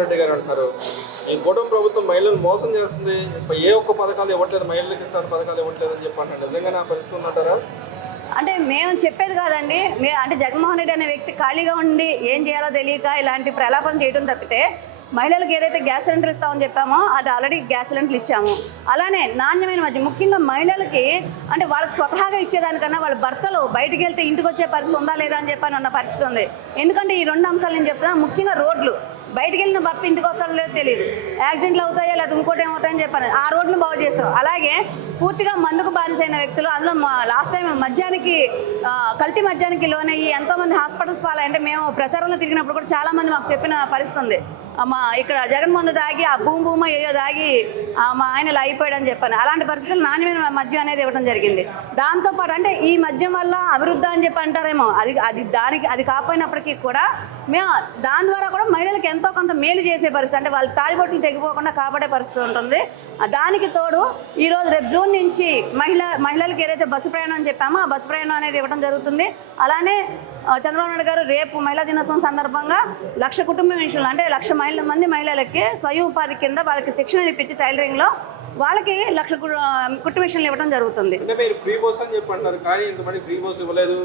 జగన్మోహన్ రెడ్డి గారు అంటున్నారు ఈ కూటమి ప్రభుత్వం మహిళలను మోసం చేస్తుంది, ఏ ఒక్క పథకాలు ఇవ్వట్లేదు, మహిళలకు ఇస్తాను పథకాలు ఇవ్వట్లేదు అని చెప్పి అంటారు. నిజంగా నా పరిస్థితి ఉందంటారా? అంటే మేము చెప్పేది కాదండి, అంటే జగన్మోహన్ రెడ్డి అనే వ్యక్తి ఖాళీగా ఉండి ఏం చేయాలో తెలియక ఇలాంటి ప్రలాపన చేయడం తప్పితే, మహిళలకు ఏదైతే గ్యాస్ సిలిండర్ ఇస్తామని చెప్పామో అది ఆల్రెడీ గ్యాస్ సిలిండర్లు ఇచ్చాము. అలానే నాణ్యమైన మధ్య, ముఖ్యంగా మహిళలకి అంటే వాళ్ళకి స్వతహాగా ఇచ్చేదానికన్నా వాళ్ళ భర్తలు బయటికి వెళ్తే ఇంటికి వచ్చే పరిస్థితి ఉందా లేదా అని చెప్పని అన్న పరిస్థితి ఉంది. ఎందుకంటే ఈ రెండు అంశాలు నేను చెప్తున్నాను. ముఖ్యంగా రోడ్లు, బయటికి వెళ్ళిన భర్త ఇంటికి వస్తాడో లేదో తెలియదు, యాక్సిడెంట్లు అవుతాయో లేదా ఇంకోటి ఏమవుతాయని చెప్పాను, ఆ రోడ్లు బాగు చేస్తాం. అలాగే పూర్తిగా మందుకు బానిసైన వ్యక్తులు, అందులో లాస్ట్ టైం మద్యానికి కల్తీ మద్యానికి లోనయ్యి ఎంతోమంది హాస్పిటల్స్ పాలంటే మేము ప్రచారంలో తిరిగినప్పుడు కూడా చాలామంది మాకు చెప్పిన పరిస్థితి ఉంది. మా ఇక్కడ జగన్మోహన్ దాగి ఆ భూమి ఏయో దాగి మా ఆయన ఇలా అయిపోయాడని చెప్పాను. అలాంటి పరిస్థితులు నాణ్యమైన మద్యం అనేది ఇవ్వడం జరిగింది. దాంతోపాటు అంటే ఈ మద్యం వల్ల అభివృద్ధి అని చెప్పి అంటారేమో, అది కాకపోయినప్పటికీ కూడా మేము దాని ద్వారా కూడా మహిళలకు ఎంతో కొంత మేలు చేసే పరిస్థితి, అంటే వాళ్ళు తాలిబొట్టులు తెగిపోకుండా కాపాడే పరిస్థితి ఉంటుంది. దానికి తోడు ఈరోజు రేపు జూన్ నుంచి మహిళలకు ఏదైతే బస్సు ప్రయాణం అని చెప్పామో ఆ బస్సు ప్రయాణం అనేది ఇవ్వడం జరుగుతుంది. అలానే చంద్రబాబు నాయుడు గారు రేపు మహిళా దినోత్సవం సందర్భంగా 1,00,000 కుటుంబ విషయంలో అంటే 1,00,000 మంది మహిళలకి స్వయం ఉపాధి కింద వాళ్ళకి శిక్షణ ఇప్పించి టైలరింగ్లో వాళ్ళకి 1,00,000 కుట్టు మిషన్లు ఇవ్వడం జరుగుతుంది. అంటే మీరు ఫ్రీ బస్ అని చెప్పి అంటారు, కానీ ఇంతమంది ఫ్రీ బస్ ఇవ్వలేదు.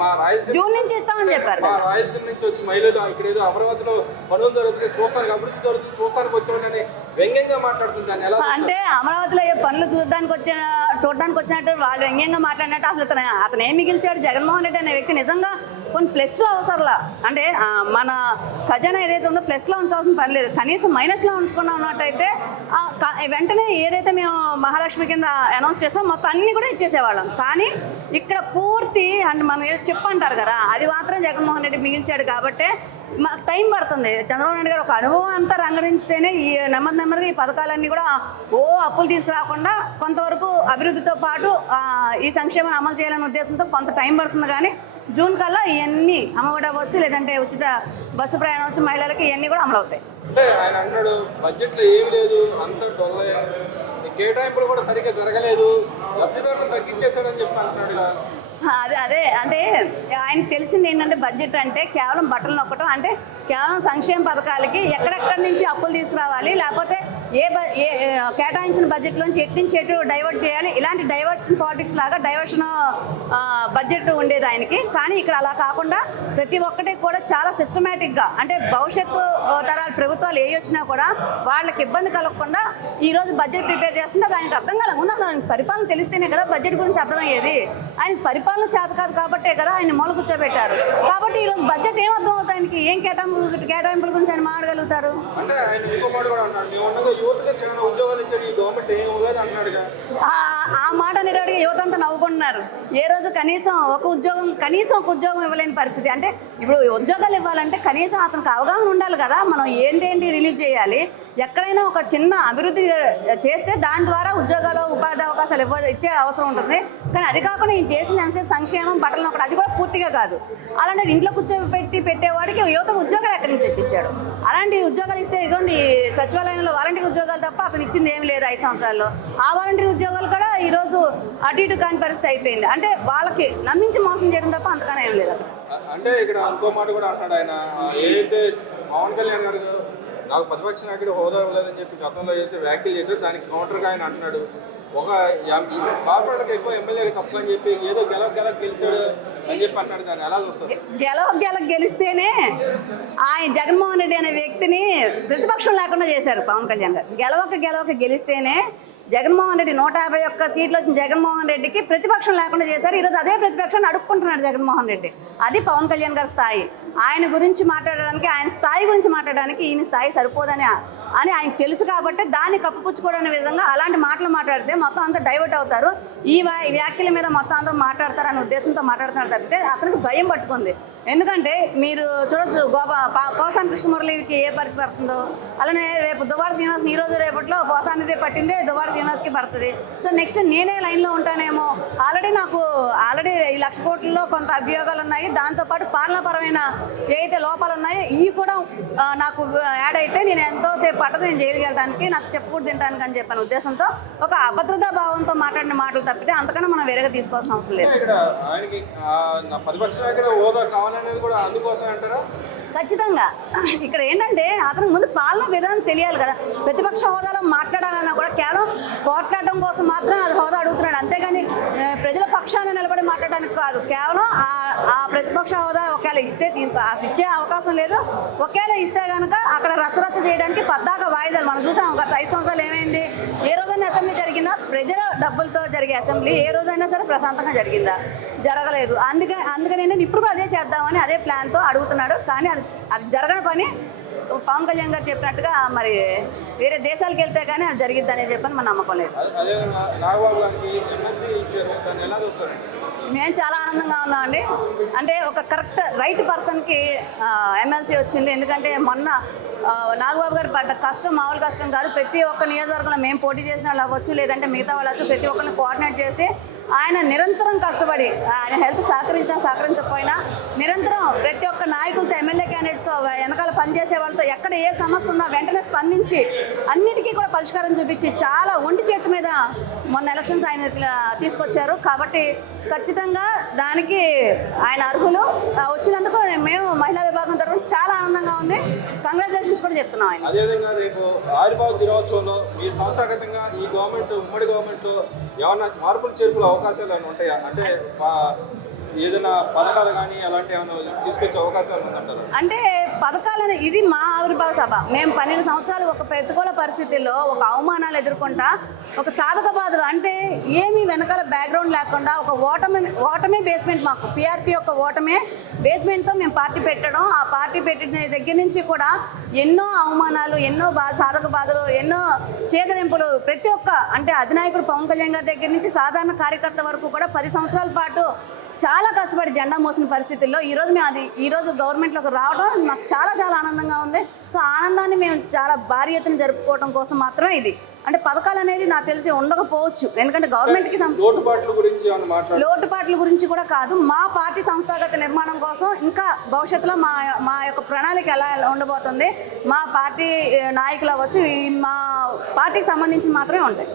మా రాయలసీమ జూన్ నుంచి ఇస్తామని చెప్పారు. మా రాయలసీమ నుంచి వచ్చి మహిళలు ఇక్కడ ఏదో అమరావతిలో పనులు జరుగుతుంది, చూస్తానికి అభివృద్ధి జరుగుతుంది, చూస్తానికి వచ్చామని వ్యంగ్యంగా మాట్లాడుతుంది. దాన్ని ఎలా అంటే అమరావతిలో ఏ పనులు చూడడానికి వచ్చినట్టు వాళ్ళు వ్యంగ్యంగా మాట్లాడినట్టు అసలు అతను ఏం మిగిల్చాడు? జగన్మోహన్ రెడ్డి అనే వ్యక్తి నిజంగా కొన్ని ప్లస్లో అవసరంలా, అంటే మన ఖజానా ఏదైతే ఉందో ప్లస్లో ఉంచాల్సిన పని లేదు, కనీసం మైనస్లో ఉంచుకున్నా ఉన్నట్టయితే వెంటనే ఏదైతే మేము మహాలక్ష్మి కింద అనౌన్స్ చేస్తాం మొత్తం అన్నీ కూడా ఇచ్చేసేవాళ్ళం. కానీ ఇక్కడ పూర్తి అంటే మనం ఏదో చెప్పంటారు కదా, అది మాత్రం జగన్మోహన్ రెడ్డి మిగిల్చాడు. కాబట్టి మాకు టైం పడుతుంది. చంద్రబాబు నాయుడు గారు ఒక అనుభవం అంతా రంగరించితేనే ఈ నెమ్మదిగా ఈ పథకాలన్నీ కూడా అప్పులు తీసుకురాకుండా కొంతవరకు అభివృద్ధితో పాటు ఈ సంక్షేమాన్ని అమలు చేయాలనే ఉద్దేశంతో కొంత టైం పడుతుంది. కానీ జూన్ కల్లా ఇవన్నీ అమ్మఒడి అవ్వచ్చు, లేదంటే ఉచిత బస్సు ప్రయాణం వచ్చు మహిళలకి, ఇవన్నీ కూడా అమలు అవుతాయి. అంటే ఆయన అన్నాడు బడ్జెట్లో ఏమి లేదు, అంత డొల్లే, కేటాయింపులు కూడా సరిగ్గా జరగలేదు, లబ్ధిదారులను తగ్గించేశాడని చెప్పి అంటున్నాడుగా. అదే అంటే ఆయనకు తెలిసింది ఏంటంటే బడ్జెట్ అంటే కేవలం బట్టలు నొక్కటం, అంటే కేవలం సంక్షేమ పథకాలకి ఎక్కడెక్కడి నుంచి అప్పులు తీసుకురావాలి, లేకపోతే ఏ కేటాయించిన బడ్జెట్లోంచి ఎట్టించి ఎటు డైవర్ట్ చేయాలి, ఇలాంటి డైవర్షన్ పాలిటిక్స్ లాగా డైవర్షన్ బడ్జెట్ ఉండేది ఆయనకి. కానీ ఇక్కడ అలా కాకుండా ప్రతి ఒక్కటి కూడా చాలా సిస్టమేటిక్గా, అంటే భవిష్యత్తు తరాల ప్రభుత్వాలు ఏ వచ్చినా కూడా వాళ్ళకి ఇబ్బంది కలగకుండా ఈరోజు బడ్జెట్ ప్రిపేర్ చేస్తుంటే దానికి అర్థం కల ఉంది. అసలు ఆయనకు పరిపాలన తెలిస్తేనే కదా బడ్జెట్ గురించి అర్థమయ్యేది. ఆయన పరిపాలన చేత కాదు కాబట్టే కదా ఆయన మూల కూర్చోబెట్టారు. కాబట్టి ఈరోజు బడ్జెట్ ఏం అర్థం అవుతుంది ఆయనకి, ఏం కేటాయింపుల గురించి ఆయన మాట్లాడగలుగుతారు. అంటే ఆయన ఇంకో మాట కూడా అంటున్నాడు, యువతకి చాలా ఉద్యోగాలు ఇచ్చారు, ఈ గవర్నమెంట్ ఏం లేదు అంటున్నాడుగా. ఆ మాట అనేటికి యువత అంతా నవ్వుకుంటున్నారు. ఏ రోజు కనీసం ఒక ఉద్యోగం ఇవ్వలేని పరిస్థితి. అంటే ఇప్పుడు ఉద్యోగాలు ఇవ్వాలంటే కనీసం అతనికి అవగాహన ఉండాలి కదా, మనం ఏంటి రిలీజ్ చేయాలి, ఎక్కడైనా ఒక చిన్న అభివృద్ధి చేస్తే దాని ద్వారా ఉద్యోగాలు ఉపాధి అవకాశాలు ఇచ్చే అవసరం ఉంటుంది. కానీ అది కాకుండా నేను చేసిన ఎంతసేపు సంక్షేమం బట్టలు ఒకటి, అది కూడా పూర్తిగా కాదు. అలాంటి ఇంట్లో పెట్టేవాడికి యువత ఉద్యోగాలు ఎక్కడి నుంచి తెచ్చిచ్చాడు. అలాంటి ఉద్యోగాలు ఇస్తే ఇదిగోండి సచివాలయంలో వాలంటీర్ ఉద్యోగాలు తప్ప అతను ఇచ్చింది ఏమి లేదు 5 సంవత్సరాల్లో. ఆ వాలంటీర్ ఉద్యోగాలు కూడా ఈరోజు అటు ఇటు కాని పరిస్థితి అయిపోయింది. అంటే వాళ్ళకి నమ్మించి మోసం చేయడం తప్ప అంతగానే ఏం లేదు. అంటే ఇక్కడ ఇంకో మాట కూడా అంటాడు ఆయన, ఏదైతే పవన్ కళ్యాణ్ గారు నాకు ప్రతిపక్ష నాయకుడు హోదా ఇవ్వలేదని చెప్పి గతంలో ఏదైతే వ్యాఖ్యలు చేశారు దానికి కౌంటర్గా ఆయన అంటున్నాడు, ఒక కార్పొరేటర్కి ఎక్కువ ఎమ్మెల్యేకి తక్కువ అని చెప్పి ఏదో గెలవ గెలిచాడు అని చెప్పి అంటున్నాడు. దాన్ని ఎలా చూస్తారు? గెలవ గెలిస్తేనే ఆయన జగన్మోహన్ రెడ్డి అనే వ్యక్తిని ప్రతిపక్షం లేకుండా చేశారు పవన్ కళ్యాణ్ గారు. గెలవక గెలిస్తేనే జగన్మోహన్ రెడ్డి 151 సీట్లు వచ్చిన జగన్మోహన్ రెడ్డికి ప్రతిపక్షం లేకుండా చేశారు. ఈరోజు అదే ప్రతిపక్షాన్ని అడుక్కుంటున్నాడు జగన్మోహన్ రెడ్డి. అది పవన్ కళ్యాణ్ గారి స్థాయి. ఆయన గురించి మాట్లాడడానికి, ఆయన స్థాయి గురించి మాట్లాడడానికి ఈయన స్థాయి సరిపోదని ఆయనకు తెలుసు. కాబట్టి దాన్ని కప్పుపుచ్చుకోవడం విధంగా అలాంటి మాటలు మాట్లాడితే మొత్తం అంతా డైవర్ట్ అవుతారు. ఈ వ్యాఖ్యల మీద మొత్తం అందరూ మాట్లాడతారనే ఉద్దేశంతో మాట్లాడుతున్నారు తప్పితే అతనికి భయం పట్టుకుంది. ఎందుకంటే మీరు చూడొచ్చు పోసాని కృష్ణమురళికి ఏ పరిస్థితి పడుతుందో, అలానే రేపు దువ్వాడ శ్రీనివాస్ ఈ రోజు రేపట్లో పోసానిదే పట్టిందే దువ్వాడ శ్రీనివాస్కి పడుతుంది. సో నెక్స్ట్ నేనే లైన్లో ఉంటానేమో. ఆల్రెడీ ఈ 1,00,000 కోట్లలో కొంత అభియోగాలు ఉన్నాయి. దాంతోపాటు పాలనాపరమైన ఏవైతే లోపాలు ఉన్నాయో ఇవి కూడా నాకు యాడ్ అయితే నేను ఎంతో సేపు పట్టదు నేను జైలుకి వెళ్ళడానికి, నాకు చెప్పుకూడదు తినడానికి అని చెప్పిన ఉద్దేశంతో ఒక అభద్రతా భావంతో మాట్లాడిన మాటలు తప్పితే అంతకన్నా మనం వేరేగా తీసుకోవాల్సిన అవసరం లేదు. ఇక్కడ ఆయనకి ప్రతిపక్ష నాయకుడు హోదా కావాలనేది కూడా అందుకోసం అంటారా? ఖచ్చితంగా ఇక్కడ ఏంటంటే అతనికి ముందు పాలన విధానం తెలియాలి కదా. ప్రతిపక్ష హోదాలో మాట్లాడాలన్నా కూడా కేవలం పోట్లాడడం కోసం మాత్రం అది హోదా అడుగుతున్నాడు, అంతేగాని ప్రజల పక్షాన నిలబడి మాట్లాడడానికి కాదు. కేవలం ఆ ప్రతిపక్ష హోదా ఒకవేళ ఇస్తే ఇచ్చే అవకాశం లేదు. ఒకవేళ ఇస్తే కనుక అక్కడ రచ్చరచ్చ చేయడానికి పద్దాక వాయిదాలు మనం చూసాం. గత 5 సంవత్సరాలు ఏమైంది? ఏ రోజైనా అసెంబ్లీ జరిగిందా? ప్రజల డబ్బులతో జరిగే అసెంబ్లీ ఏ రోజైనా సరే ప్రశాంతంగా జరిగిందా? జరగలేదు. అందుకని ఏంటంటే ఇప్పుడు అదే చేద్దామని అదే ప్లాన్తో అడుగుతున్నాడు. కానీ అది జరగని పని పవన్ కళ్యాణ్ గారు చెప్పినట్టుగా మరి వేరే దేశాలకు వెళ్తే కానీ అది జరిగిద్దని చెప్పని మన నమ్మకం లేదు. అదేవిధంగా నాగబాబు గారికి ఎమ్మెల్సీ ఇచ్చారు, దాన్ని ఎలా చూస్తారు? మేము చాలా ఆనందంగా ఉన్నామండి. అంటే ఒక కరెక్ట్ రైట్ పర్సన్కి ఎమ్మెల్సీ వచ్చింది. ఎందుకంటే మొన్న నాగబాబు గారు పడ్డ కష్టం మామూలు కష్టం కాదు. ప్రతి ఒక్క నియోజకవర్గంలో మేము పోటీ చేసిన వాళ్ళు అవ్వచ్చు, లేదంటే మిగతా వాళ్ళు అవ్వచ్చు, ప్రతి ఒక్కరిని కోఆర్డినేట్ చేసి ఆయన నిరంతరం కష్టపడి ఆయన హెల్త్ సహకరించకపోయినా నిరంతరం ప్రతి ఒక్క నాయకులతో ఎమ్మెల్యే క్యాండిడేట్స్తో వెనకాల పనిచేసే వాళ్ళతో ఎక్కడ ఏ సమస్య ఉందో వెంటనే స్పందించి అన్నిటికీ కూడా పరిష్కారం చూపించి చాలా ఒంటి చేతి మీద మొన్న ఎలక్షన్స్ ఆయన తీసుకొచ్చారు. కాబట్టి ఖచ్చితంగా దానికి ఆయన అర్హులు. వచ్చినందుకు మేము మహిళా విభాగం తరఫున చాలా ఆనందంగా ఉంది. కంగ్రాచులేషన్స్ కూడా చెప్తున్నాం ఆయన. అదేవిధంగా రేపు ఆవిర్భావ దినోత్సవంలో మీరు సంస్థాగతంగా ఈ గవర్నమెంట్ ఉమ్మడి గవర్నమెంట్లో ఏమన్నా మార్పులు చేర్పుల అవకాశాలు ఏమైనా ఉంటాయా? అంటే ఏదైనా పథకాలు కానీ అలాంటి ఏమైనా తీసుకొచ్చే అవకాశాలు ఉందంటారు? అంటే పథకాలని ఇది మా ఆవిర్భావ సభ. మేము 12 సంవత్సరాలు ఒక ప్రతికూల పరిస్థితుల్లో ఒక అవమానాలు ఎదుర్కొంటా ఒక సాధక బాధలు అంటే ఏమీ వెనకాల బ్యాక్గ్రౌండ్ లేకుండా ఒక ఓటమే బేస్మెంట్. మాకు పిఆర్పి యొక్క ఓటమే బేస్మెంట్తో మేము పార్టీ పెట్టడం. ఆ పార్టీ పెట్టిన దగ్గర నుంచి కూడా ఎన్నో అవమానాలు, ఎన్నో సాధక బాధలు, ఎన్నో చేదరింపులు ప్రతి ఒక్క అంటే అధినాయకుడు పవన్ కళ్యాణ్ గారి దగ్గర నుంచి సాధారణ కార్యకర్త వరకు కూడా 10 సంవత్సరాల పాటు చాలా కష్టపడి జెండా మోసిన పరిస్థితుల్లో ఈరోజు గవర్నమెంట్లోకి రావడం మాకు చాలా చాలా ఆనందంగా ఉంది. సో ఆనందాన్ని మేము చాలా భారీ ఎత్తున జరుపుకోవడం కోసం మాత్రమే ఇది. అంటే పథకాలు అనేది నాకు తెలిసి ఉండకపోవచ్చు, ఎందుకంటే గవర్నమెంట్కి లోటుపాట్ల గురించి కూడా కాదు. మా పార్టీ సంస్థాగత నిర్మాణం కోసం ఇంకా భవిష్యత్తులో మా యొక్క ప్రణాళిక ఎలా ఉండబోతుంది, మా పార్టీ నాయకులు అవ్వచ్చు, మా పార్టీకి సంబంధించి మాత్రమే ఉంటాయి.